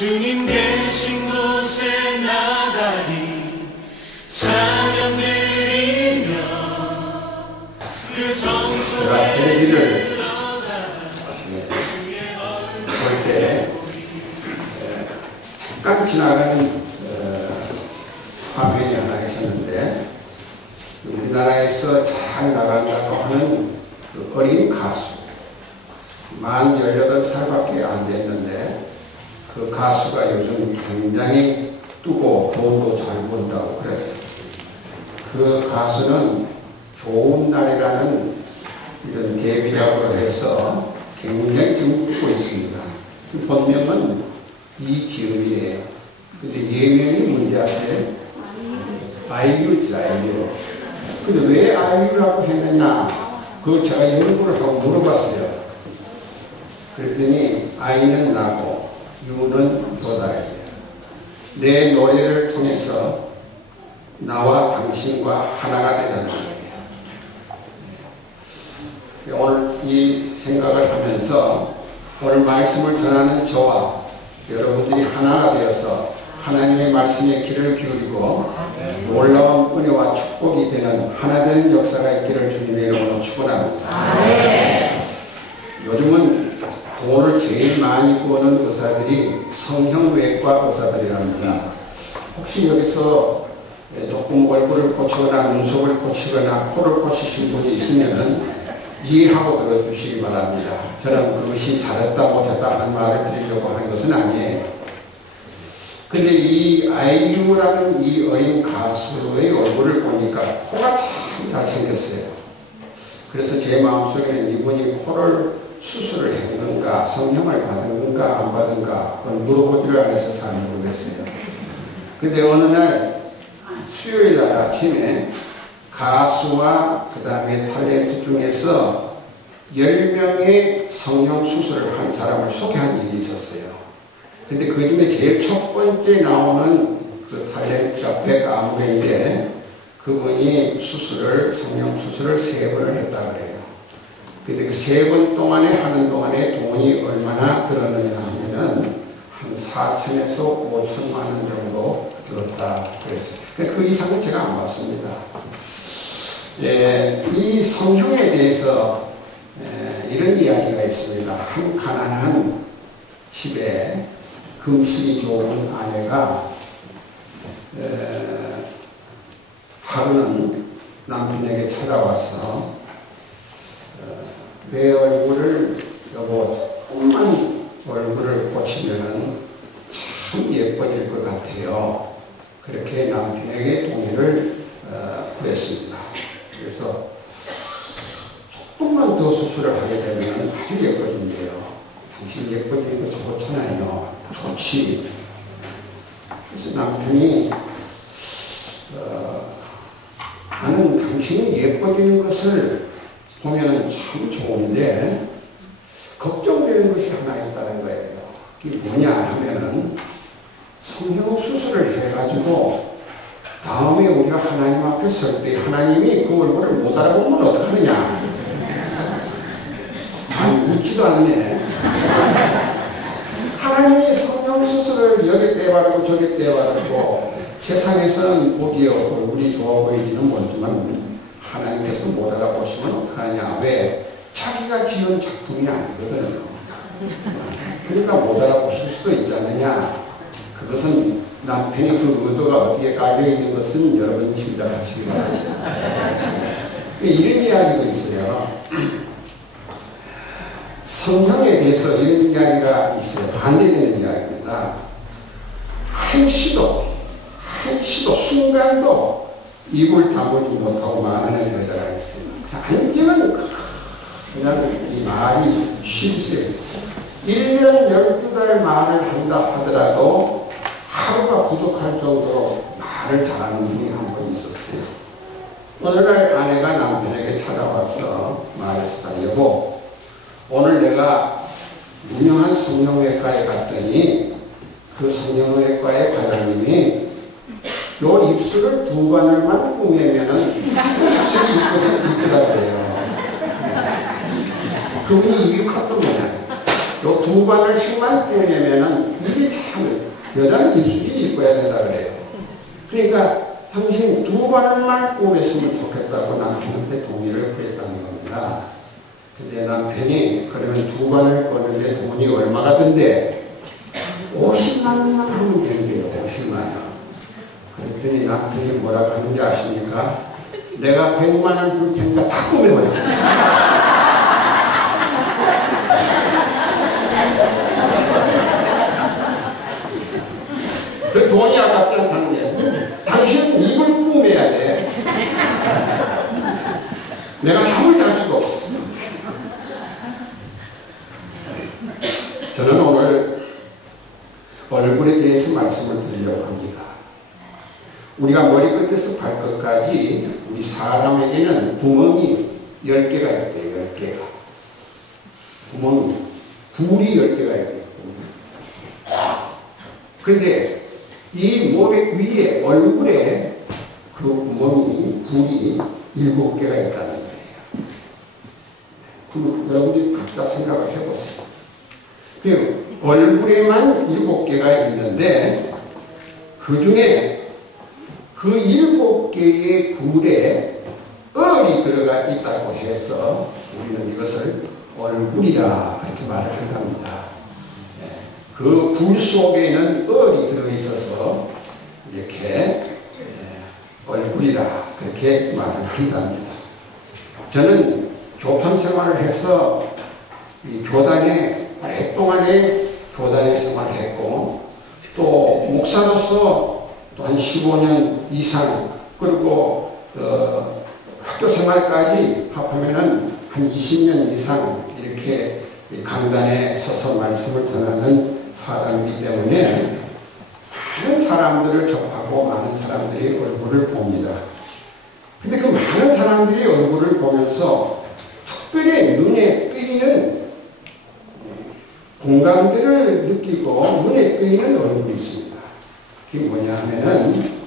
주님 계신 곳에 나가리 찬양 드리며 그 성소에 들어가 볼 때 잠깐 지나가는 화면이 하나 있었는데 우리나라에서 잘 나간다고 하는 그 어린 가수 만 18살밖에 안 됐는데 그 가수가 요즘 굉장히 뜨고 돈도 잘 번다고 그래요. 그 가수는 좋은 날이라는 이런 데뷔작으로 해서 굉장히 지금 뜨고 있습니다. 본명은 이지은이에요. 근데 예명이 뭔지 아세요? 아이유지, 아이유. 근데 왜 아이유라고 했느냐? 그거 제가 연구를 하고 물어봤어요. 그랬더니 아이는 나고 유는 너다예요. 내 노래를 통해서 나와 당신과 하나가 되자는 거예요. 오늘 이 생각을 하면서 오늘 말씀을 전하는 저와 여러분들이 하나가 되어서 하나님의 말씀에 귀를 기울이고 놀라운 은혜와 축복이 되는 하나 되는 역사가 있기를 주님의 이름으로 축원합니다. 요즘은 돈을 제일 많이 버는 의사들이 성형외과 의사들이랍니다. 혹시 여기서 조금 얼굴을 고치거나 눈썹을 고치거나 코를 고치신 분이 있으면 이해하고 들어주시기 바랍니다. 저는 그것이 잘했다 못했다 하는 말을 드리려고 하는 것은 아니에요. 근데 이 아이유라는 이 어린 가수의 얼굴을 보니까 코가 참 잘생겼어요. 그래서 제 마음속에는 이분이 코를 수술을 했는가 성형을 받은가 안 받은가 그건 물어보지를 않아서 잘 모르겠어요. 근데 어느 날 수요일 날 아침에 가수와 그 다음에 탤런트 중에서 10명의 성형 수술을 한 사람을 소개한 일이 있었어요. 근데 그 중에 제일 첫 번째 나오는 그 탤런트가 백아무개인데 그분이 성형 수술을 3번을 했다 그래요. 근데 그 3번 동안에 하는 동안에 돈이 얼마나 들었느냐 하면은 한 4천에서 5천만 원 정도 들었다 그랬어요. 그 이상은 제가 안 봤습니다. 이 성형에 대해서 이런 이야기가 있습니다. 한 가난한 집에 금실이 좋은 아내가 하루는 남편에게 찾아와서 내 얼굴을 여보 조금만 얼굴을 고치면 참 예뻐질 것 같아요. 그렇게 남편에게 동의를 구했습니다. 그래서 조금만 더 수술을 하게 되면 아주 예뻐진대요. 당신 예뻐지는 거 좋잖아요. 좋지. 그래서 남편이 나는 당신이 예뻐지는 것을 보면 참 좋은데 걱정되는 것이 하나 있다는 거예요. 그게 뭐냐 하면은 성형 수술을 해가지고 다음에 우리가 하나님 앞에 설 때 하나님이 그 얼굴을 못 알아보면 어떡하느냐. 아니 웃지도 않네. 하나님이 성형 수술을 여기 때 바르고 저기 때 바르고 세상에서는 보기에 얼굴이 좋아 보이지는 모르지만 하나님께서 못 알아보시면 어떡하냐. 왜? 자기가 지은 작품이 아니거든요. 그러니까 못 알아보실 수도 있지 않느냐. 그것은 남편이 그 의도가 어디에 깔려있는 것은 여러분 짐작하시기 바랍니다. 이런 이야기도 있어요. 성형에 대해서 이런 이야기가 있어요. 반대되는 이야기입니다. 한시도 순간도 입을 다물지 못하고 말하는 여자가 있어요. 앉으면 그냥 이 말이 쉽세요. 1년 12달 말을 한다 하더라도 하루가 부족할 정도로 말을 잘하는 분이 한 분 있었어요. 어느 날 아내가 남편에게 찾아와서 말했다. 여보, 오늘 내가 유명한 성형외과에 갔더니 그 성형외과의 과장님이 요 입술을 2번을만 꾸미면은 입술이 이쁘다 그래요. 그분이 입이 컸던 거냐. 요 2번을씩만 꾸미면은 입이 참 여자는 입술이 이뻐야 된다 그래요. 그러니까 당신 두 발만 꼬맸으면 좋겠다고 남편한테 동의를 구했다는 겁니다. 근데 남편이 그러면 두 발을 꼬는데 돈이 얼마가 든대? 50만 원만 하면 된대요. 50만 원. 그랬더니 남편이 뭐라고 하는지 아십니까? 내가 100만 원 줄 테니까 다 꼬매버려. 그 돈이 아깝지 않다는 게 당신은 입을 꾸며야 돼. 내가 잠을 잘 수가 없어. 저는 오늘 얼굴에 대해서 말씀을 드리려고 합니다. 우리가 머리끝에서 발끝까지 우리 사람에게는 구멍이 10개가 있대요. 10개가. 구멍이, 굴이 10개가 있대요. 그런데 이 몸의 위에 얼굴에 그 구멍이, 굴이 7개가 있다는 거예요. 그럼 여러분들이 각자 생각을 해보세요. 그 얼굴에만 7개가 있는데 그 중에 그 7개의 굴에 얼이 들어가 있다고 해서 우리는 이것을 얼굴이라 그렇게 말을 한답니다. 그 굴 속에는 얼이 들어있어서 이렇게 얼굴이라 그렇게 말을 한답니다. 저는 교판 생활을 해서 이 교단에 오랫동안에 교단에 생활했고 또 목사로서 또 한 15년 이상 그리고 학교 생활까지 합하면은 한 20년 이상 이렇게 강단에 서서 말씀을 전하는 사람이기 때문에 많은 사람들을 접하고 많은 사람들이 얼굴을 봅니다. 근데 그 많은 사람들이 얼굴을 보면서 특별히 눈에 띄는 공감대를 느끼고 눈에 띄는 얼굴이 있습니다. 그게 뭐냐 하면은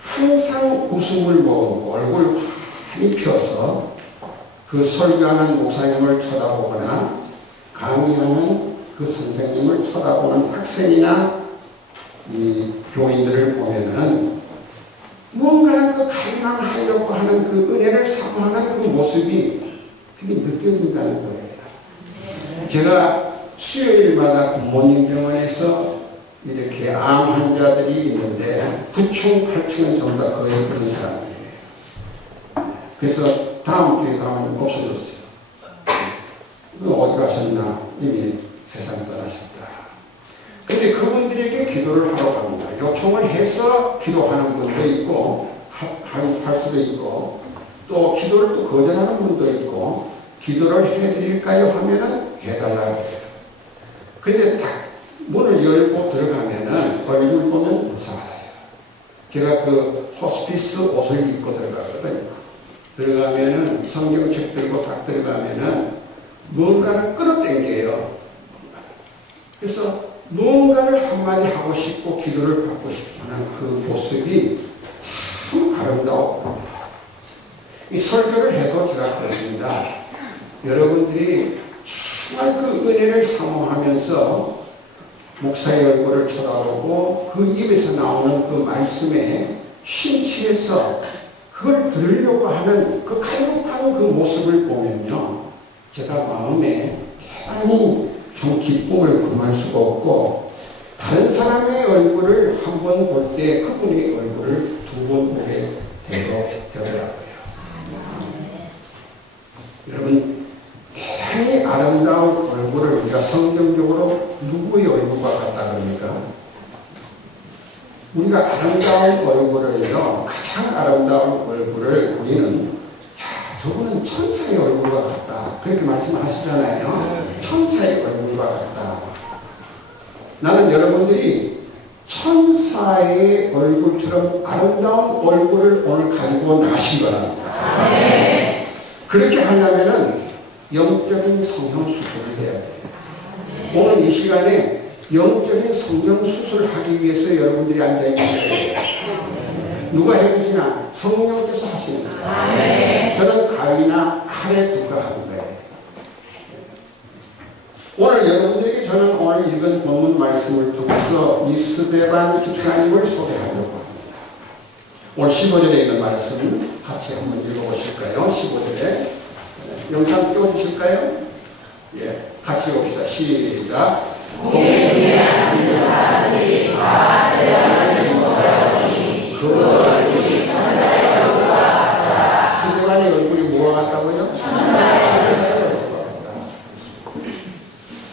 항상 웃음을 머금고 얼굴 환히 펴서 그 설교하는 목사님을 쳐다보거나 강의하는 그 선생님을 쳐다보는 학생이나 이 교인들을 보면은 뭔가를 그 갈망하려고 하는 그 은혜를 사모하는 그 모습이 그게 느껴진다는 거예요. 제가 수요일마다 굿모닝 병원에서 이렇게 암 환자들이 있는데 9층, 8층은 전부 다 거의 그런 사람들이에요. 그래서 다음 주에 가면 없어졌어요. 어디 가셨나? 이미 세상 떠나셨다. 근데 그분들에게 기도를 하러 갑니다. 요청을 해서 기도하는 분도 있고, 할 수도 있고, 또 기도를 또 거절하는 분도 있고, 기도를 해드릴까요? 하면은 해달라고 해요. 근데 딱 문을 열고 들어가면은 얼굴 보면 불쌍해요. 제가 그 호스피스 옷을 입고 들어가거든요. 들어가면은 성경책 들고 딱 들어가면은 뭔가를 끌어당겨요. 그래서 뭔가를 한마디 하고 싶고 기도를 받고 싶어 하는 그 모습이 참 아름다워. 이 설교를 해도 제가 그렇습니다. 여러분들이 정말 그 은혜를 사모하면서 목사의 얼굴을 쳐다보고 그 입에서 나오는 그 말씀에 심취해서 그걸 들으려고 하는 그 갈급한 그 모습을 보면요. 제가 마음에 대단히 좀 기쁨을 금할 수가 없고 다른 사람의 얼굴을 한 번 볼 때 그분의 얼굴을 두 번 보게 되더라고요. 여러분 대단히 아름다운 얼굴을 우리가 성경적으로 누구의 얼굴과 같다 그럽니까? 우리가 아름다운 얼굴을요, 가장 아름다운 얼굴을 우리는 저분은 천사의 얼굴과 같다 그렇게 말씀하시잖아요. 천사의 얼굴과 같다. 나는 여러분들이 천사의 얼굴처럼 아름다운 얼굴을 오늘 가지고 나가신 거랍니다. 네. 그렇게 하려면은 영적인 성형수술을 해야 돼요. 오늘 이 시간에 영적인 성형수술을 하기 위해서 여러분들이 앉아있는 거예요. 누가 해주시나? 성령께서 하시는 거예요. 저는 가위나 칼에 불과한 거예요. 오늘 여러분들에게 저는 오늘 읽은 본문 말씀을 통해서 이 스데반 집사님을 소개하려고 합니다. 오늘 15절에 있는 말씀 같이 한번 읽어보실까요? 15절에 영상 띄워주실까요? 예, 같이 봅시다. 시작. 스데반의 얼굴이 뭐와 같다고요? 천사의 얼굴과 같다.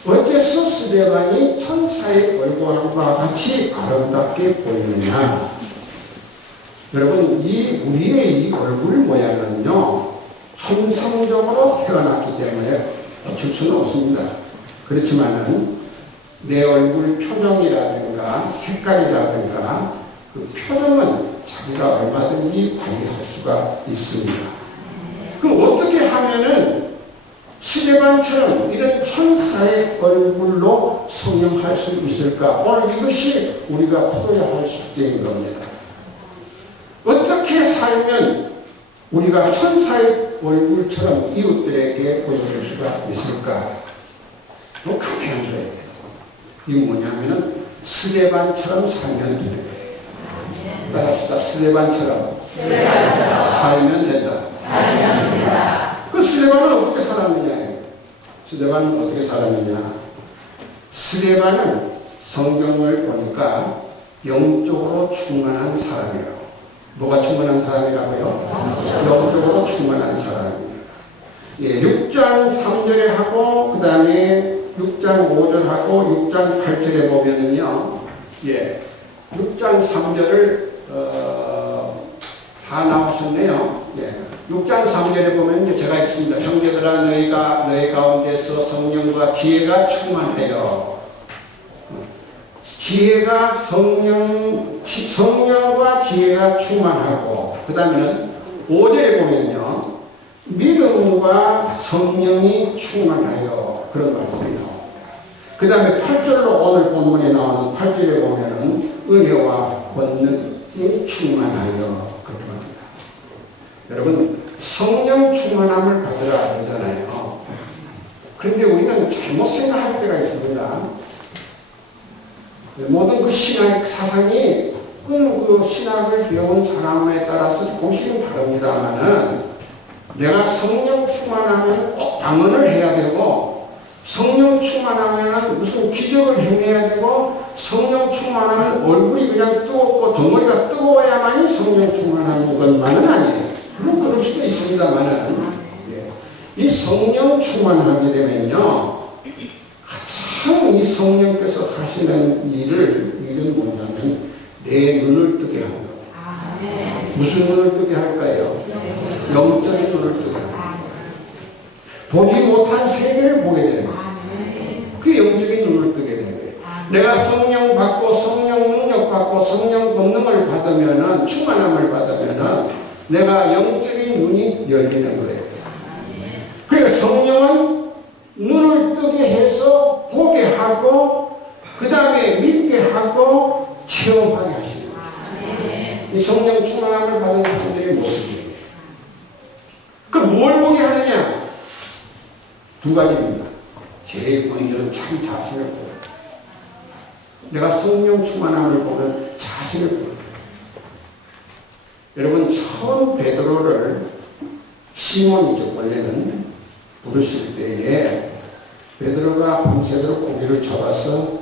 어째서 스데반이 천사의 얼굴과 같이 아름답게 보이느냐? 여러분, 우리의 이 얼굴 모양은요, 천성적으로 태어났기 때문에 어쩔 수는 없습니다. 그렇지만은 내 얼굴 표정이라든가 색깔이라든가 그 표정은 자기가 얼마든지 관리할 수가 있습니다. 그럼 어떻게 하면은 스데반처럼 이런 천사의 얼굴로 성형할 수 있을까? 오늘 이것이 우리가 풀어야 할 숙제인 겁니다. 어떻게 살면 우리가 천사의 얼굴처럼 이웃들에게 보여줄 수가 있을까? 뭐 간단한 거예요. 이게 뭐냐면은 스데반처럼 살면 되는 거예요. 따라합시다. 스데반처럼 살면 된다. 그 스데반은 어떻게 살았느냐? 스데반은 어떻게 살았느냐? 스데반은 성경을 보니까 영적으로 충만한 사람이라고. 뭐가 충만한 사람이라고요? 영적으로 충만한 사람입니다. 예, 6장 3절에 하고 그 다음에 6장 5절 하고 6장 8절에 보면은요, 예, 6장 3절을 다 나오셨네요. 예, 6장 3절에 보면 이제 제가 있습니다. 형제들아, 너희가 너희 가운데서 성령과 지혜가 충만하여. 지혜가 성령과 지혜가 충만하고, 그 다음에는 5절에 보면요, 믿음과 성령이 충만하여. 그런 말씀이 나옵니다. 그 다음에 8절로 오늘 본문에 나오는 8절에 보면은 은혜와 권능이 충만하여. 그렇게 합니다. 여러분, 성령 충만함을 받으라 그러잖아요. 그런데 우리는 잘못 생각할 때가 있습니다. 모든 그 신학 사상이 그 신학을 배운 사람에 따라서 조금씩은 다릅니다만은, 내가 성령 충만하면 방언을 해야 되고, 성령 충만하면 무슨 기적을 행해야 되고, 성령 충만하면 얼굴이 그냥 뜨겁고 덩어리가 뜨거워야만이 성령 충만한 것만은 아니에요. 물론 그럴 수도 있습니다만은, 예, 이 성령 충만하게 되면요, 가장 이 성령께서 하시는 일은 뭐냐면 내 눈을 뜨게 하는 거예요. 무슨 눈을 뜨게 할까요? 영적인 눈을 뜨게 하는 거예요. 보지 못한 세계를 보게 되는 거예요. 그 영적인 눈을 뜨게 되는 거예요. 내가 성령 받고 성령 능력 받고 성령 권능을 받으면은, 충만함을 받으면은 내가 영적인 눈이 열리는 거예요. 그러니까 성령은 눈을 뜨게 해서 보게 하고, 그 다음에 믿게 하고 체험하게 하시는 거예요. 이 성령 충만함을 받은 사람들의 모습이에요. 그럼 뭘 보게 하느냐? 두 가지입니다. 제일 먼저는 자기 자신을 보고, 내가 성령 충만함을 보는 자신을 보고. 여러분, 처음 베드로를 시몬이죠. 원래는 부르실 때에 베드로가 밤새도록 고기를 잡아서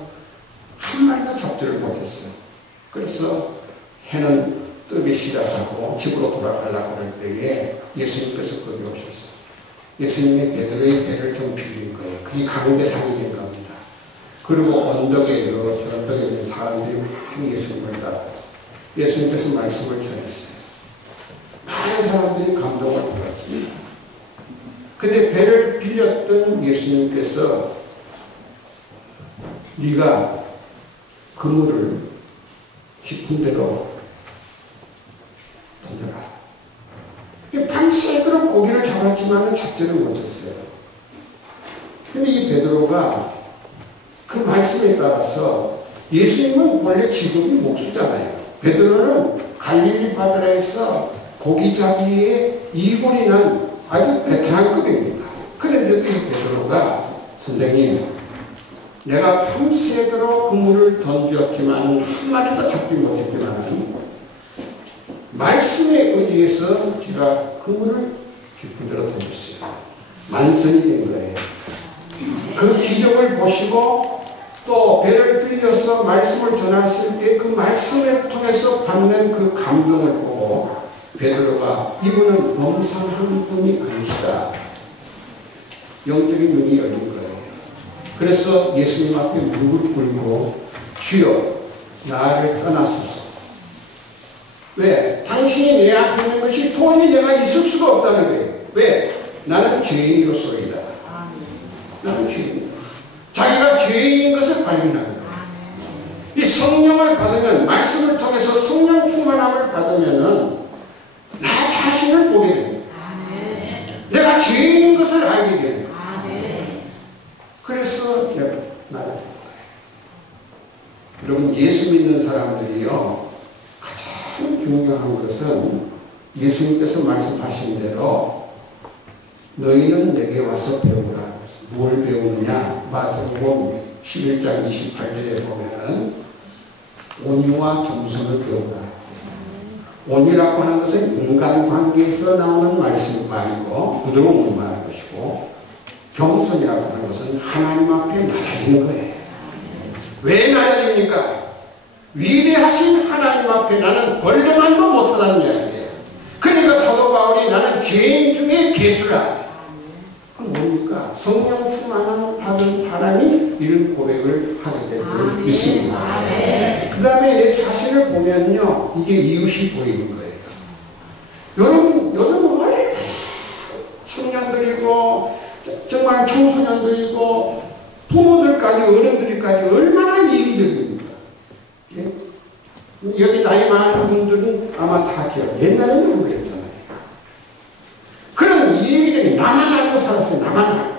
한 마리도 잡지를 못했어요. 그래서 해는 뜨기 시작하고 집으로 돌아가려고 할 때에 예수님께서 거기 오셨어요. 예수님이 베드로의 배를 좀 빌린 거예요. 그게 강대상이 된 겁니다. 그리고 언덕에 있는 사람들이 많이 예수님을 따라갔어요. 예수님께서 말씀을 전했어요. 많은 사람들이 감동을 받았습니다. 근데 배를 빌렸던 예수님께서 네가 그물을 깊은 데로 던져라. 밤새도록 고기를 잡았지만 잡지를 못했어요. 근데 이 베드로가 그 말씀에 따라서, 예수님은 원래 직업이 목수잖아요. 베드로는 갈릴리 바다에서 고기잡이에 이골이 난 아주 베테랑급입니다. 그런데도 이 베드로가, 선생님, 내가 밤새도록 그물을 던졌지만 한 마리도 잡지 못했지만 말씀에 의지해서 제가 그물을 깊은 데로 던졌어요. 만선이 된 거예요. 그 기적을 보시고 또 배를 들려서 말씀을 전했을 때 그 말씀을 통해서 받는 그 감동을 보고 베드로가 이분은 범상한 분이 아니시다. 영적인 눈이 열린 거예요. 그래서 예수님 앞에 무릎 꿇고 주여 나를 떠나소서. 왜? 당신이 내 앞에 있는 것이 도저히 내가 있을 수가 없다는 거예요. 왜? 나는 죄인으로서이다. 나는 죄인. 자기가 죄인인 것을 발견합니다. 이 성령을 받으면, 말씀을 통해서 성령 충만함을 받으면은 나 자신을 보게 됩니다. 내가 죄인인 것을 알게 됩니다. 그래서 내가 나아진 거예요. 여러분, 예수 믿는 사람들이요, 가장 중요한 것은 예수님께서 말씀하신 대로 너희는 내게 와서 배우라. 뭘 배우느냐? 마태복음 11장 28절에 보면은 온유와 겸손을 배우라. 온유라고 하는 것은 인간관계에서 나오는 말씀만이고 부드러운 말인 것이고, 겸손이라고 하는 것은 하나님 앞에 낮아지는 거예요. 왜 낮아집니까? 위대하신 하나님 앞에 나는 벌레만도 못하다는 이야기예요. 그러니까 사도 바울이 나는 죄인 중에 괴수라. 그건 뭡니까? 성령 충만함을 받은 사람이 이런 고백을 하게 될 줄 믿습니다. 그 다음에 내 자신을 보면요, 이게 이웃이 보이는 거예요. 여러분 얼마나 청년들이고 정말 청소년들이고 부모들까지 어른들까지 얼마나 이기적입니까? 예? 여기 나이 많은 분들은 아마 다 기억. 옛날에는 그랬잖아요. 그런 이기적이 나만 알고 살았어요. 나만 알고.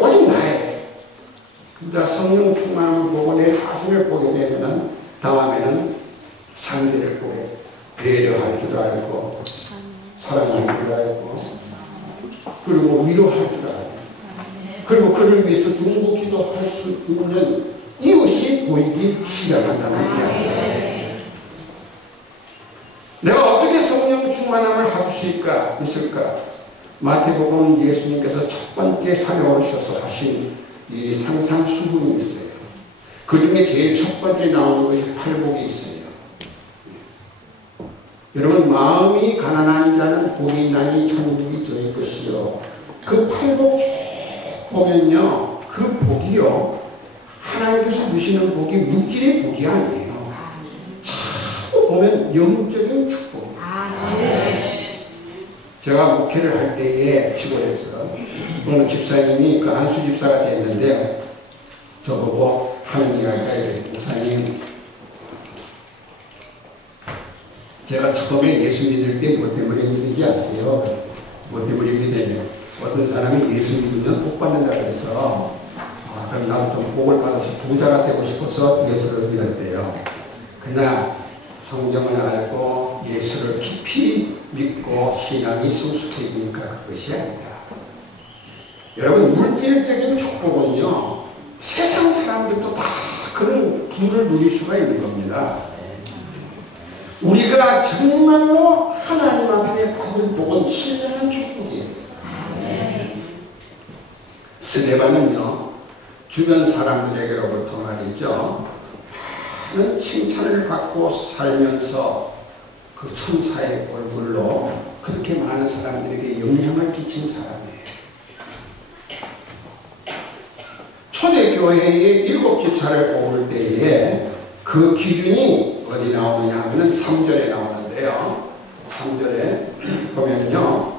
오직 나예요. 그러다 성령 충만함을 보고 내 자신을 보게 되면 다음에는 상대를 보게 배려할 줄 알고 사랑할 줄 알고 그리고 위로할 줄 알고 그리고 그를 위해서 중보 기도할 수 있는 이웃이 보이기 시작한다는 이야기예요. 내가 어떻게 성령 충만함을 하실까 있을까? 마태복음 예수님께서 첫 번째 산에 오셔서 하신 이 상상수훈이 있어요. 그 중에 제일 첫 번째 나오는 것이 팔복이 있어요. 여러분, 마음이 가난한 자는 복이 있나니 천국이 저희 것이요. 그 팔복 쭉 보면요, 그 복이요, 하나님께서 주시는 복이 물질의 복이 아니에요. 참 보면 영적인 축복이에요. 제가 목회를 할 때에 시골에서 어느 집사님이 그 안수 집사가 됐는데 저보고 하는 이야기가 이래. 목사님, 제가 처음에 예수 믿을 때 뭐 때문에 믿는지 아세요? 뭐 때문에 믿느냐? 어떤 사람이 예수 믿으면 복 받는다 그래서 그럼 나도 좀 복을 받아서 부자가 되고 싶어서 예수를 믿었대요. 그러나 성경을 알고 예수를 깊이 믿고 신앙이 성숙해지니까 그것이 아니다. 여러분, 물질적인 축복은요, 세상 사람들도 다 그런 부를 누릴 수가 있는 겁니다. 우리가 정말로 하나님 앞에 받은 복은 신령한 축복이에요. 스데반은요, 주변 사람들에게로부터 말이죠, 많은 칭찬을 받고 살면서 그 천사의 얼굴로 그렇게 많은 사람들에게 영향을 끼친 사람이에요. 초대교회의 7기차를 뽑을 때에 그 기준이 어디 나오느냐 하면 3절에 나오는데요. 3절에 보면요,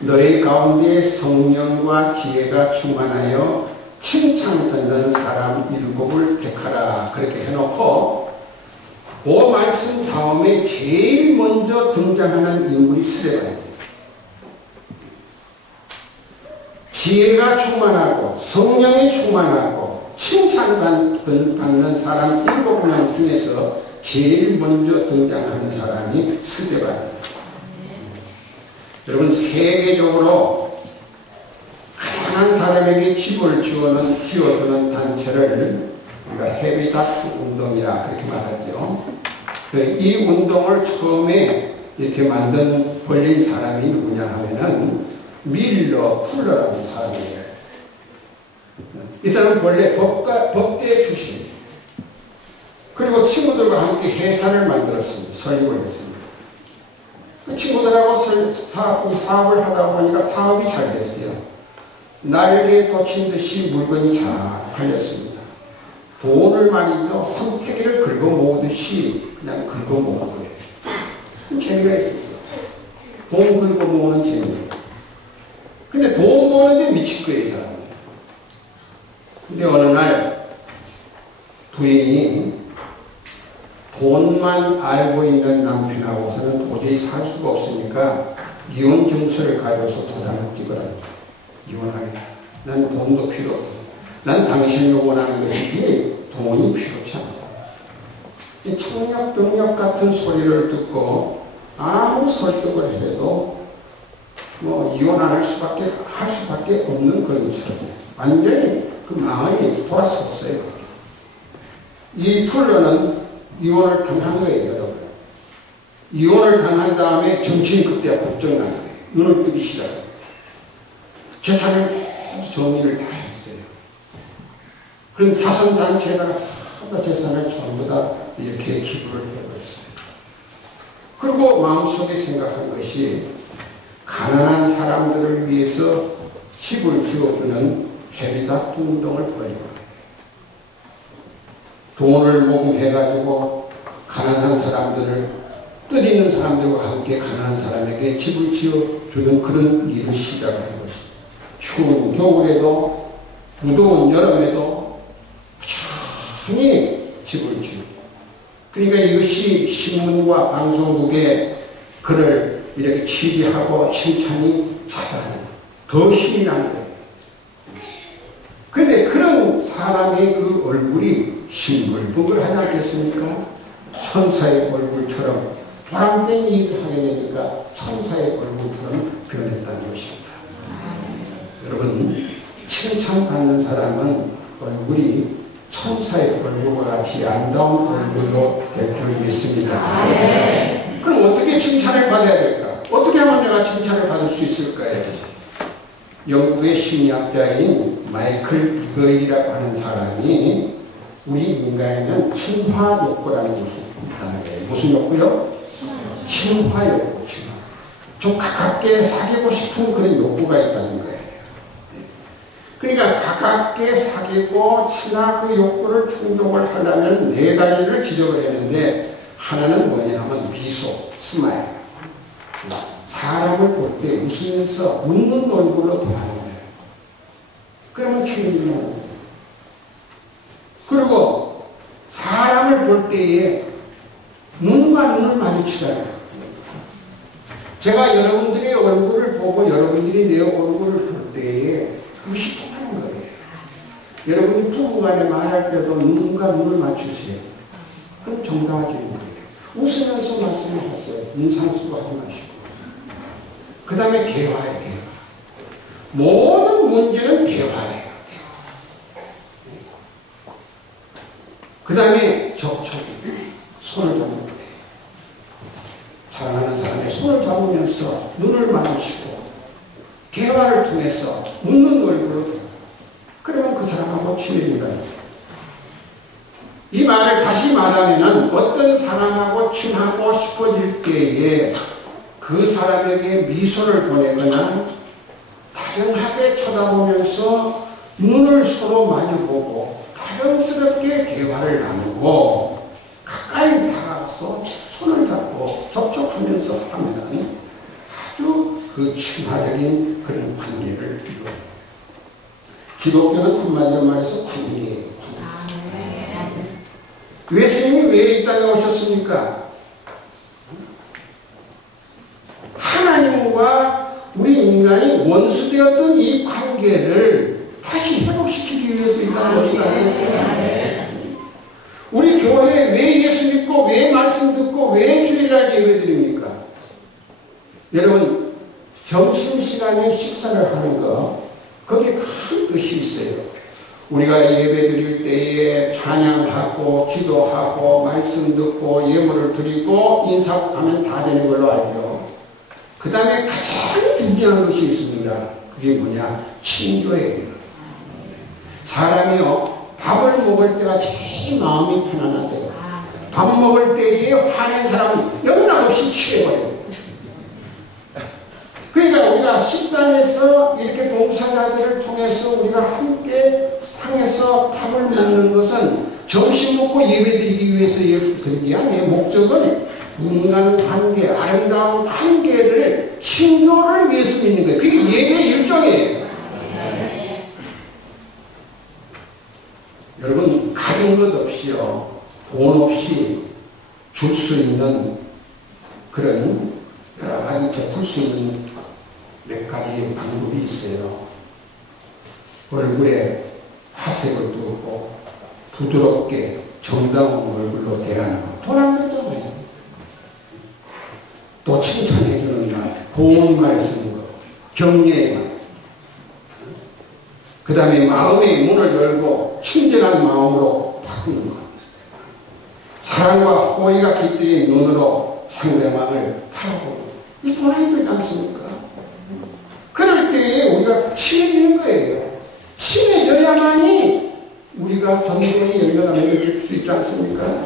너희 가운데 성령과 지혜가 충만하여 칭찬 듣는 사람 7을 택하라. 그렇게 해놓고 그 말씀 다음에 제일 먼저 등장하는 인물이 스데반이에요. 지혜가 충만하고 성령이 충만하고 칭찬 받는 사람 7명 중에서 제일 먼저 등장하는 사람이 스데반이에요. 여러분, 세계적으로 가난한 가난한 사람에게 집을 지어주는 단체를 우리가 헤비다트 운동이라 그렇게 말하죠. 이 운동을 처음에 이렇게 벌린 사람이 누구냐 하면은 밀러 풀러라는 사람이에요. 이 사람은 본래 법대 출신이에요. 그리고 친구들과 함께 회사를 만들었습니다. 설립을 했습니다. 그 친구들하고 사업을 하다 보니까 사업이 잘 됐어요. 날개에 돋친 듯이 물건이 잘 팔렸습니다. 돈을 말이죠. 삼태기를 긁어 모으듯이 그냥 긁어 모은 거예요. 재미가 있었어요. 돈 긁어 모으는 재미. 근데 돈 모으는데 미칠 거예요, 이 사람은. 근데 어느 날 부인이 돈만 알고 있는 남편하고서는 도저히 살 수가 없으니까 이혼 증서를 가져서 도장을 찍으랍니다. 이혼하겠다. 난 돈도 필요 없다. 난 당신이 원하는 것이 돈이 필요치 않다. 청력병력 같은 소리를 듣고 아무 설득을 해도 이혼 안 할 수밖에 없는 그런 사람. 완전히 그 마음이 돌아섰어요. 이 풀러는 이혼을 당한 거예요, 여러분. 이혼을 당한 다음에 정신이 그때 걱정이 나는 거예요. 눈을 뜨기 시작해요. 재산을 정리를 다 했어요. 그럼 다선단체에다가 재산을 전부 다 이렇게 기부를 해버렸어요. 그리고 마음속에 생각한 것이 가난한 사람들을 위해서 집을 지어주는 헤비다트 운동을 벌인 거예요. 돈을 모금해가지고 가난한 사람들을, 뜻 있는 사람들과 함께 가난한 사람에게 집을 지어주는 그런 일을 시작한 것입니다. 추운 겨울에도 무더운 여름에도 꾸준히 집을 지어주고, 그러니까 이것이 신문과 방송국에 글을 이렇게 취재하고 칭찬이 자자하는 더 힘이 나는 거예요. 그런데 그런 사람의 그 얼굴이 싱글벙글하지 않겠습니까? 천사의 얼굴처럼 보람된 일을 하게 되니까 천사의 얼굴처럼 변했다는 것입니다. 여러분, 칭찬받는 사람은 얼굴이 천사의 얼굴과 같이 아름다운 얼굴로 될 줄 믿습니다. 그럼 어떻게 칭찬을 받아야 될까? 어떻게 하면 내가 칭찬을 받을 수 있을까요? 영국의 심리학자인 마이클 비거일이라고 하는 사람이 우리 인간에는 친화 욕구라는 것이 있다는 거예요. 무슨 욕구요? 친화 욕구. 좀 가깝게 사귀고 싶은 그런 욕구가 있다는 거예요. 그러니까 가깝게 사귀고 친화 그 욕구를 충족을 하려면 네 가지를 지적을 했는데, 하나는 뭐냐면 미소, 스마일. 사람을 볼 때 웃으면서 웃는 얼굴로 대하는 거예요. 그러면 충분히 하는 거예요. 그리고 사람을 볼 때에 눈과 눈을 마주치잖아요. 제가 여러분들의 얼굴을 보고 여러분들이 내 얼굴을 볼 때에 그것이 통하는 거예요. 여러분이 부부간에 말할 때도 눈과 눈을 맞추세요. 그럼 정당해지는 거예요. 웃으면서 말씀을 하세요. 인상쓰고 하지 마시고. 그 다음에 대화예요, 대화. 모든 문제는 대화예요. 그 다음에 접촉이에요. 손을 잡는 거예요. 사랑하는 사람의 손을 잡으면서 눈을 마주치고 대화를 통해서 웃는 얼굴로, 그러면 그 사람하고 친해진다. 이 말을 다시 말하면 어떤 사람하고 친하고 싶어질 때에 그 사람에게 미소를 보내거나 다정하게 쳐다보면서 눈을 서로 마주보고 다정스럽게 대화를 나누고 가까이 다가가서 손을 잡고 접촉하면서 하면 아주 그 친화적인 그런 관계를 이루어요. 기독교는 한마디로 말해서 관계예요. 예수님이 왜 이 땅에 오셨습니까? 하나님과 우리 인간이 원수되었던 이 관계를 다시 회복시키기 위해서 이 땅에 오신 거 아니겠어요? 우리 교회에 왜 예수 믿고 왜 말씀 듣고 왜 주일날 예배 드립니까? 여러분, 점심시간에 식사를 하는 거 거기에 큰 뜻이 있어요. 우리가 예배 드릴 때에 찬양하고 기도하고 말씀 듣고 예물을 드리고 인사하면 다 되는 걸로 알죠. 그 다음에 가장 중요한 것이 있습니다. 그게 뭐냐? 친교예요. 사람이요, 밥을 먹을 때가 제일 마음이 편안한데요. 밥 먹을 때에 화낸 사람은 영락없이 취해버려요. 그러니까 우리가 식당에서 이렇게 봉사자들을 통해서 우리가 함께 상에서 밥을 먹는 것은 점심 먹고 예배 드리기 위해서 예배 드리는 게 아니에요. 목적은 인간 관계, 아름다운 관계를 친교를 위해서 있는 거예요. 그게 예배의 일종이에요. 여러분, 가진 것 없이요, 돈 없이 줄 수 있는 그런 여러 가지 베풀 수 있는 몇 가지 방법이 있어요. 얼굴에 화색을 두고 부드럽게 정다운 얼굴로 대하는 거. 돈 안 들잖아요. 또 칭찬해 주는 말, 고운 말 쓰는 거, 격려의 말. 그 다음에 마음의 문을 열고 친절한 마음으로 바꾸는 것. 사랑과 호의가 깃들인 눈으로 상대방을 바라보는 것. 이 돈 안 들지 않습니까? 그럴 때에 우리가 친해지는 거예요. 친해져야만이 우리가 전도의 열매가 맺어질 수 있지 않습니까?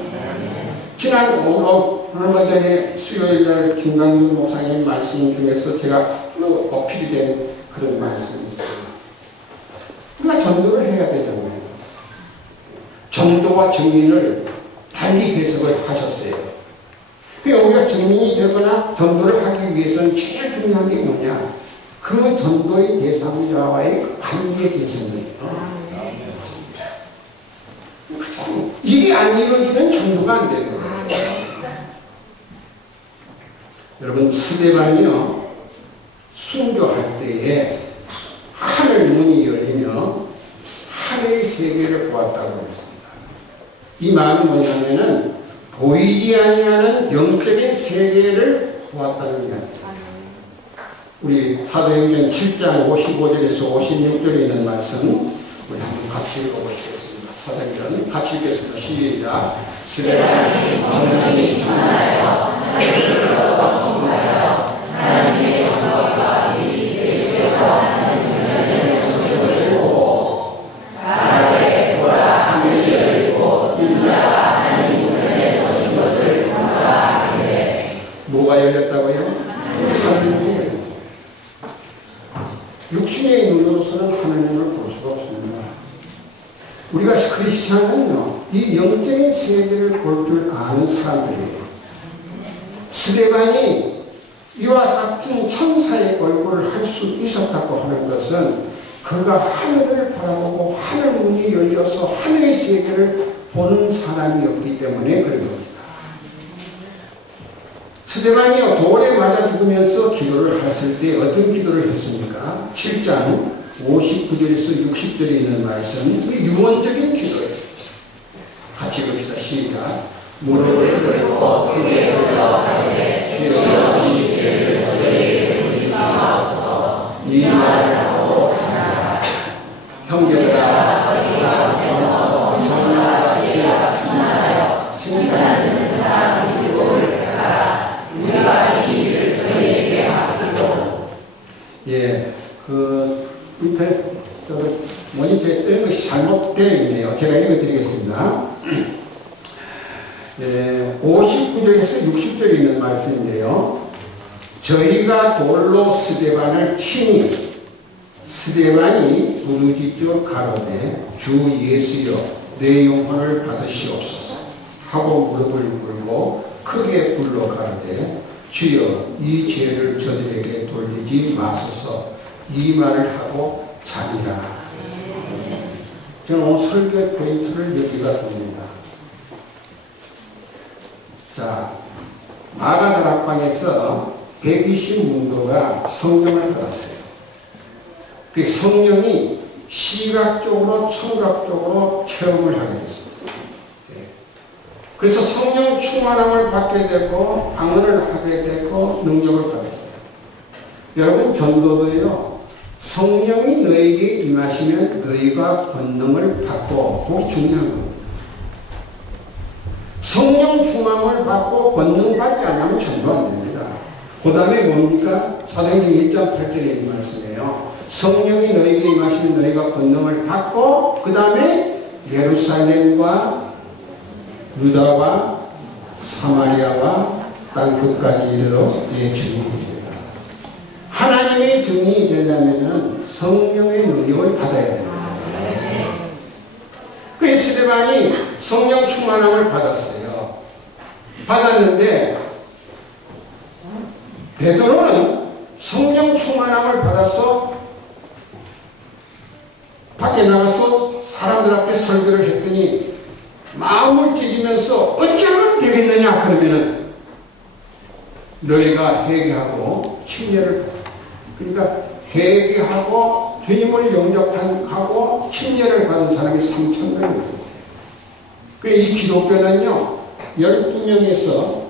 지난 얼마 전에 수요일날 김강준 목사님 말씀 중에서 제가 쭉 어필이 되는 그런 말씀이 있어요. 우리가 전도를 해야 되잖아요. 전도와 증인을 달리 해석을 하셨어요. 그러니까 우리가 증인이 되거나 전도를 하기 위해서는 제일 중요한 게 뭐냐? 그 전도의 대상자와의 관계 개선이에요. 이게 안 이루어지면 전도가 안 되는 거예요. 여러분, 스데반이요, 순교할 때에 하늘 문이 열리며 하늘의 세계를 보았다고 했습니다. 이 말은 뭐냐면은 보이지 아니하는 영적인 세계를 보았다는 이야기입니다. 우리 사도행전 7장 55절에서 56절에 있는 말씀 우리 한번 같이 읽어보시겠습니다. 사도행전 같이 읽겠습니다. 시작. 스데반이 성령이 충만하여 하늘로부터 성하여 하나님의 영광과 이 예수께서 하나님의 소식을 보고 바다에 보라 하늘이 열리고 인자가 하나님 문에 서신 것을 보라 하되. 뭐가 열렸다고요? 하늘이. 육신의 눈으로서는 하나님을 볼 수가 없습니다. 우리가 크리스찬은요, 이 영적인 세계를 볼 줄 아는 사람들이에요. 스데반이 이와 같은 천사의 얼굴을 할 수 있었다고 하는 것은 그가 하늘을 바라보고 하늘 문이 열려서 하늘의 세계를 보는 사람이었기 때문에 그런 겁니다. 스데반이요, 돌에 맞아 죽으면서 기도를 했을 때 어떤 기도를 했습니까? 7장 59절에서 60절에 있는 말씀, 이 유언적인 기도예요. 같이 읽읍시다. 시작. 무릎을 꿇고 크게 올라가되 주여 이 죄를 저들에게 물지 마옵소서. 이 말을 하고 자라. 형제들아, 너희 가운데서 성령과 지혜가 충만하여 칭찬하는 사람 일곱을 택하라. 우리가 이 일을 저희에게 맡기고. 예, 인터넷 모니터에 뜨는 것이 잘못되어 있네요. 제가 읽어드리겠습니다. 59절에서 60절에 있는 말씀인데요. 저희가 돌로 스데반을 치니 스데반이 부르짖어 가로되 주 예수여 내 영혼을 받으시옵소서 하고 무릎을 꿇고 크게 불러 가로되 주여 이 죄를 저들에게 돌리지 마소서. 이 말을 하고 자기라. 저는 오늘 설교 포인트를 여기가 둡니다. 자, 마가다락방에서 120문도가 성령을 받았어요. 그 성령이 시각적으로 청각적으로 체험을 하게 됐습니다. 그래서 성령 충만함을 받게 되고 방언을 하게 되고 능력을 받았어요. 여러분, 전도도요, 성령이 너에게 임하시면 너희가 권능을 받고, 그게 중요한 겁니다. 성령 충만을 받고 권능 받지 않으면 전도 안 됩니다. 그 다음에 뭡니까? 사도행전 1장 8절에 이 말씀이에요. 성령이 너에게 임하시면 너희가 권능을 받고, 그 다음에 예루살렘과 유다와 사마리아와 땅 끝까지 이르러 내 증인이 되리라. 하나님의 증인이 되려면 성령의 능력을 받아야 됩니다. 그 스데반이 성령 충만함을 받았어요. 받았는데 베드로는 성령 충만함을 받아서 밖에 나가서 사람들 앞에 설교를 했더니 마음을 찢으면서 어찌하면 되겠느냐 그러면은 너희가 회개하고 침례를 받아. 그러니까 회개하고 주님을 영접하고 침례를 받은 사람이 3,000명이 있었어요. 그래서 이 기독교는요 12명에서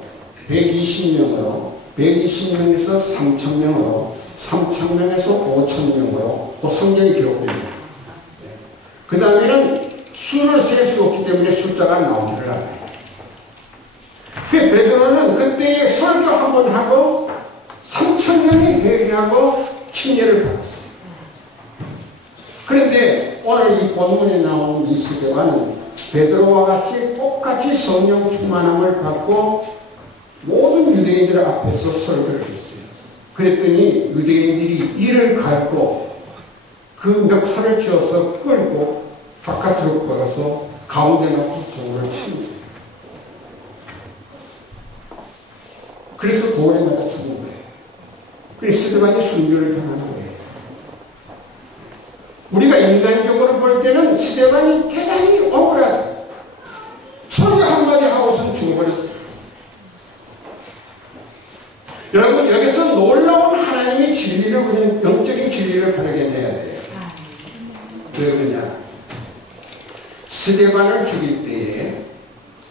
120명으로 120명에서 3,000명으로 3,000명에서 5,000명으로 성경이 기록됩니다. 그 다음에는 수를 셀 수 없기 때문에 숫자가 나오지를 않아요. 베드로는 그때에 설교 한 번 하고 3,000명이 회개하고 침례를 받았어요. 그런데 오늘 이 본문에 나온 이 스데반은 베드로와 같이 똑같이 성령 충만함을 받고 모든 유대인들 앞에서 설교를 했어요. 그랬더니 유대인들이 이를 갈고 그 멱살을 쥐어서 끌고 바깥으로 걸어서 가운데 놓고 돌을 치는 거예요. 그래서 돌에 맞아 죽은 거예요. 그래서 스데반이 순교를 당하는 거예요. 우리가 인간적으로 볼 때는 스데반이 대단히 억울하다. 설교 한마디 하고선 죽어버렸어요. 여러분 여기서 놀라운 하나님의 진리를 우리는 영적인 진리를 발견해야 돼요. 왜 그러냐? 스데반을 죽일 때에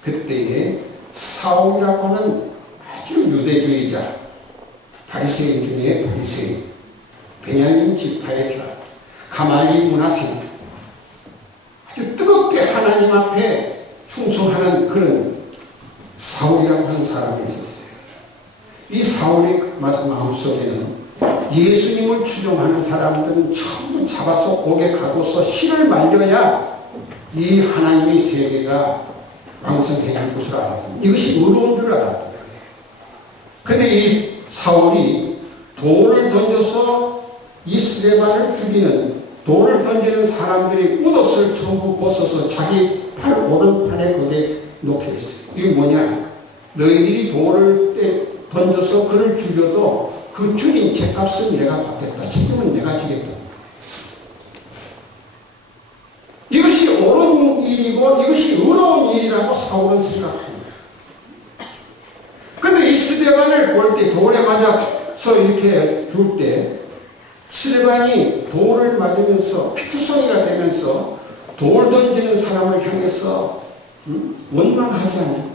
그때에 사울이라고 하는 아주 유대주의자 바리새인 중에 바리새인 베냐민 지파의 사람 가말리 문화생 아주 뜨겁게 하나님 앞에 충성하는 그런 사울이라고 하는 사람이 있었어요. 이 사울의 마음속에는 예수님을 추종하는 사람들은 전부 잡아서 옥에 가둬서 실을 말려야 이 하나님의 세계가 완성해질 것을 알았던 이것이 의로운 줄 알았던 거예요. 근데 이 사울이 돌을 던져서 이 스데반을 죽이는 돌을 던지는 사람들이 옷을 전부 벗어서 자기 팔 오른팔에 거기에 놓게 했어요. 이게 뭐냐? 너희들이 돌을 던져서 그를 죽여도 그 죽인 죄값은 내가 받겠다. 지금은 내가 지겠다. 이것이 옳은 일이고 이것이 의로운 일이라고 사울은 생각합니다. 그런데 이 스데반을 볼 때 돌에 맞아서 이렇게 죽을 때 스데반이 돌을 맞으면서 피투성이가 되면서 돌 던지는 사람을 향해서 원망하지 않아요.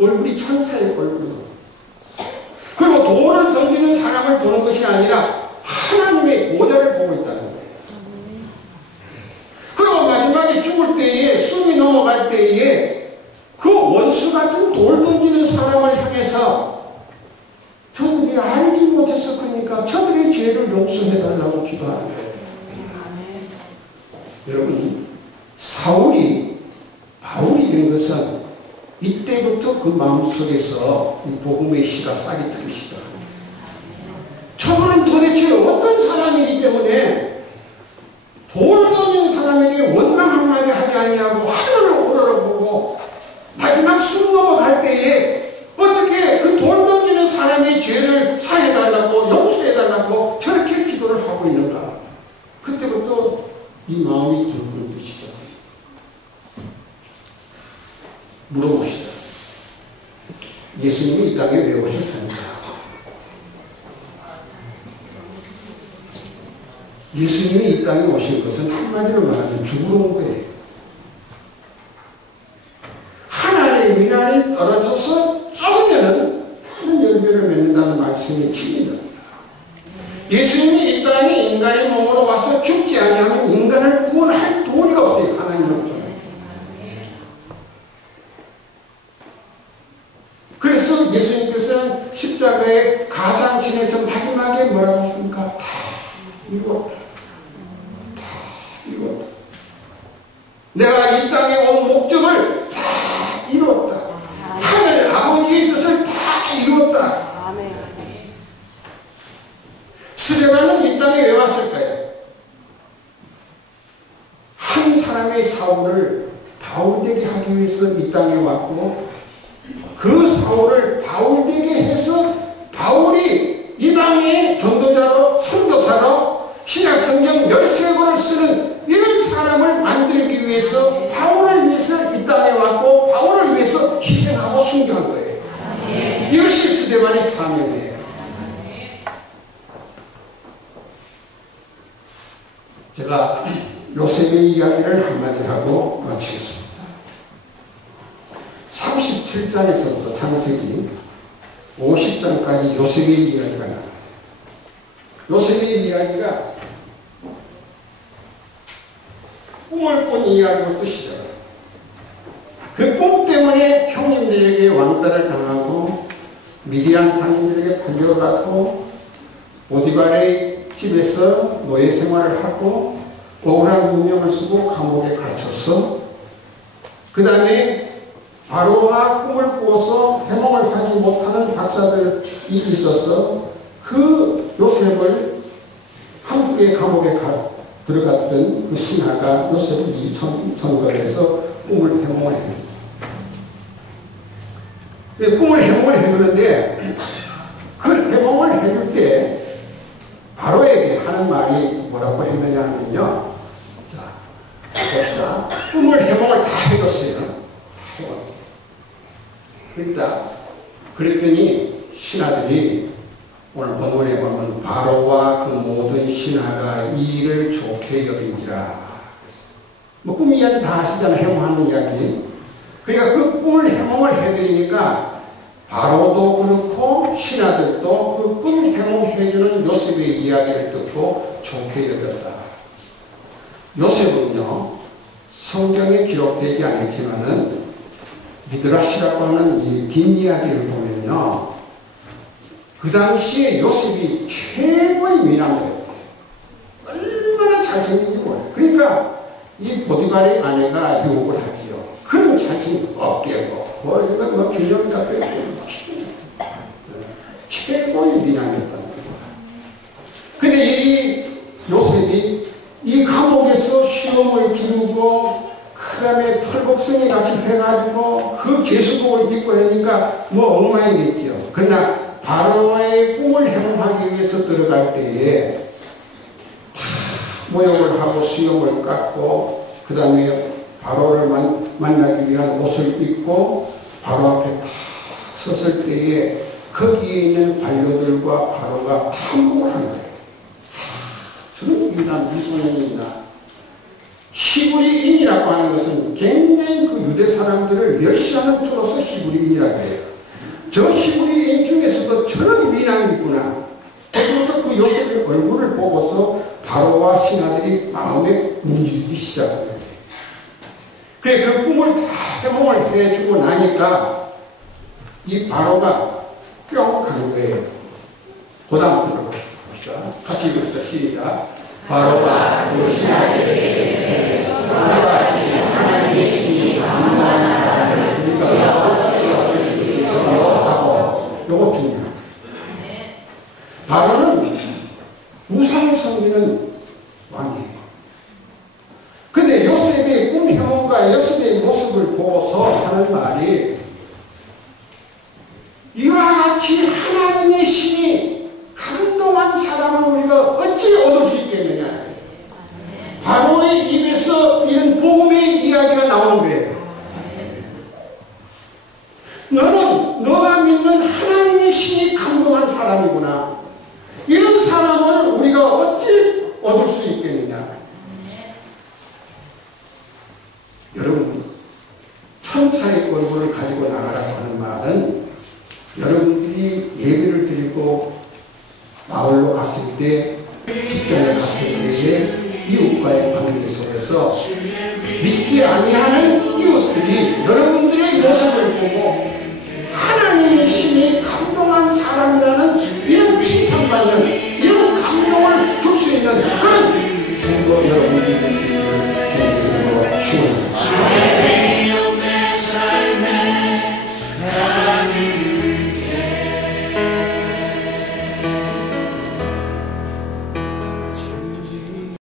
얼굴이 천사의 얼굴로. 그리고 돌을 던지는 사람을 보는 것이 아니라 하나님의 보좌를 보고 있다는 거예요. 그리고 마지막에 죽을 때에 숨이 넘어갈 때에 그 원수 같은 돌 던지는 사람을 향해서 저들이 알지 못해서 그러니까 저들의 죄를 용서해달라고 기도하는 거예요. 여러분 사울이 바울이 된 것은 이때부터 그 마음속에서 이 복음의 씨가 싹이 트기 시작합니다. 저분은 도대체 어떤 사람이기 때문에 돌 던지는 사람에게 원망 한마디 하지 아니하고 하늘을 우러러보고 마지막 숨 넘어갈 때에 어떻게 그 돌 던지는 사람의 죄를 사해달라고 용서해달라고 저렇게 기도를 하고 있는가. 그때부터 이 마음이 들끓는 것이죠. 물어봅시다. 예수님이 이 땅에 왜 오셨습니까? 예수님이 이 땅에 오신 것은 한마디로 말하면 죽으러 온 거예요. 하나님의 위안이 떨어져서 썩으면 하늘 열매를 맺는다는 말씀이 진리입니다. 예수님이 이 땅에 인간의 몸으로 와서 죽지 아니하면 인간을 구원할 도리가 없어요. 하나님으로부터. 그래서 예수님께서는 십자가의 가상신에서 마지막에 뭐라고 하십니까? 다 이루었다. 다 이루었다. 내가 이 땅에 온 목적을 다 이루었다. 하늘 아버지의 뜻을 다 이루었다. 스데반은 이 땅에 왜 왔을까요? 한 사람의 사울을 바울되게 하기 위해서 이 땅에 왔고, 그 사울을 바울되게 해서 바울이 이방의 전도자로 선교사로 신약성경 13권을 쓰는 이런 사람을 만들기 위해서 바울을 위해서 이 땅에 왔고, 바울을 위해서 희생하고 순교한 거예요. 이것이 스데반의 사명이에요. 제가 요셉의 이야기를 한마디 하고 마치겠습니다. 37장에서부터 창세기 50장까지 요셉의 이야기가 나와요. 요셉의 이야기가 꿈을 꾼 이야기부터 시작해요. 그 꿈 때문에 형님들에게 왕따를 당하고 미디안 상인들에게 팔려가고 보디발의 집에서 노예 생활을 하고 억울한 누명을 쓰고 감옥에 갇혔어. 그 다음에 바로가 꿈을 꾸어서 해몽을 하지 못하는 박사들이 있어서 그 요셉을 함께 감옥에 들어갔던 그 신하가 요셉을 전거해서 꿈을 해몽을 해요. 꿈을 해몽을 해주는데 그 해몽을 해줄 때 바로에게 하는 말이 뭐라고 했느냐 하면요. 자, 봅시다. 꿈을 해몽을 다 해줬어요. 그러니까 그랬더니 신하들이 오늘 본문에 보면 바로와 그 모든 신하가 이 일을 좋게 여긴지라. 뭐 꿈 이야기 다 하시잖아요. 해몽하는 이야기. 그러니까 그 꿈을 해몽을 해드리니까 바로도 그렇고 신하들도 그 꿈 해몽해주는 요셉의 이야기를 듣고 좋게 여겼다. 요셉은요, 성경에 기록되지 않았지만은 미드라시라고 하는 이 긴 이야기를 보면요, 그 당시에 요셉이 최고의 미남이었대요. 얼마나 잘생긴지 몰라요. 그러니까 이 보디발의 아내가 유혹을 하지요. 그런 잘생긴 어깨고 뭐 균형 잡혀 최고의 미남이었다는 거예요. 근데 이 요셉이 이 감옥에서 시험을 기르고 그 다음에 털복숭이 같이 해가지고 그 계수복을 입고 하니까 뭐 엉망이겠죠. 그러나 바로의 꿈을 해몽하기 위해서 들어갈 때에 다 모욕을 하고 수염을 깎고 그 다음에 바로를 만나기 위한 옷을 입고 바로 앞에 다 섰을 때에 거기에 있는 관료들과 바로가 탐복을 한 거예요. 저런 유일한 미소년이 있나? 히브리인이라고 하는 것은 굉장히 그 유대 사람들을 멸시하는 투로서 히브리인이라고 해요. 저 히브리인 중에서도 저런 미남이 있구나. 그래서 그 요셉의 얼굴을 보고서 바로와 신하들이 마음에 움직이기 시작합니다. 그래 그 꿈을 다 해몽을 해주고 나니까 이 바로가 뿅 가는 거예요. 그 다음 봅시다. 같이 읽읍시다. 시작. 바로가 그 신하들에게 바로같이 하나님의 신이 강구한 사람을 우리가 얻을 수 있어요 하고, 요거 중요합니다. 바로는 우상을 섬기는 왕이에요. 근데 요셉의 꿈 해몽과 요셉의 모습을 보고서 하는 말이, 이와 같이 하나님의 신이 감동한 사람을 우리가 어찌 얻을 수 있겠느냐. 바로의 입에서 이런 복음의 이야기가 나오는 거예요. 너는 너가 믿는 하나님의 신이 감동한 사람이구나. 이런 사람을 우리가 어찌 얻을 수 있겠느냐. 여러분, 천사의 얼굴을 가지고 나가라고 하는 말은 여러분들이 예배를 드리고 마을로 갔을 때, 직장에 갔을 때의 이웃과의 관계 속에서 믿기 아니하는 이웃들이 여러분들의 모습을 보고 하나님의 신이 감동한 사람이라는 이런 칭찬받는, 이런 감동을 줄 수 있는 그런 성도 여러분들이 될 수 있기를 주님으로 축원합니다.